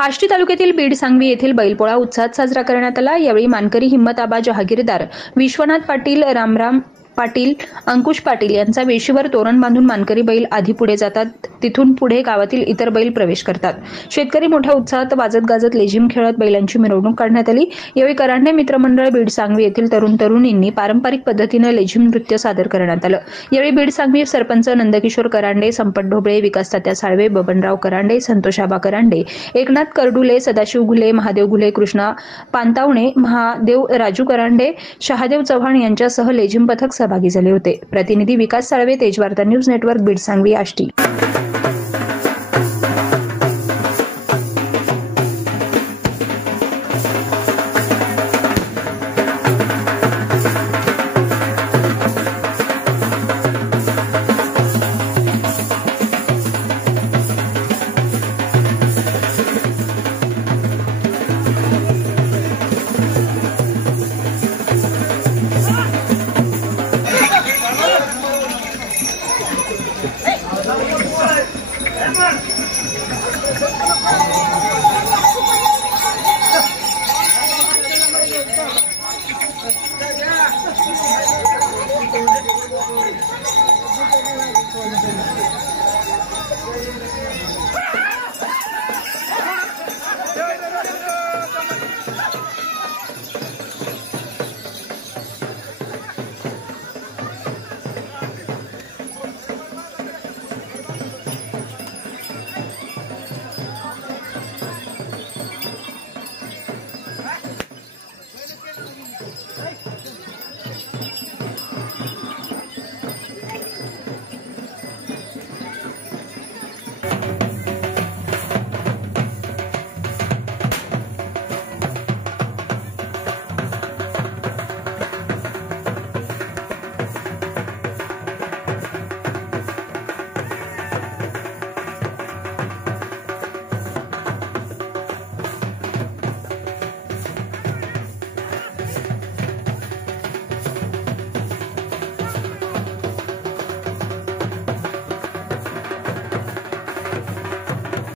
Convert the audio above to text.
आष्टी तालुक्यातील बीड सांगवी येथील बैलपोळा उत्साहात साजरा करण्यात आला। यावेळी मानकरी हिम्मत आबा जहागीरदार, विश्वनाथ पाटील, रामराम पाटील, अंकुश पाटील यांचा वेशीवर तोरण बांधून मानकरी बैल आधी पुढे जातात, तिथून पुढे गावातील इतर बैल प्रवेश करतात। शेतकरी मोठ्या उत्साहात वाजत गाजत लेझिम खेळत बैलांची मिरवणूक काढण्यात आली। यावेळी करांडे मित्रमंडळ बीड सांगवी येथील तरुण तरुणींनी पारंपरिक पद्धतीने लेझिम नृत्य सादर करण्यात आलं। यावेळी बीड सांगवी सरपंच नंदकिशोर करांडे, संपत ढोबळे, विकास तात्या साळवे, बबनराव करांडे, संतोषाबा करांडे, एकनाथ करडुले, सदाशिव घुले, महादेव घुले, कृष्णा पांतावणे, महादेव राजू करांडे, शहादेव चव्हाण यांच्यासह लेझिम पथक सहभागी झाले होते। प्रतिनिधी विकास साळवे, तेजवार्ता न्यूज नेटवर्क, बीड सांगवी, आष्टी।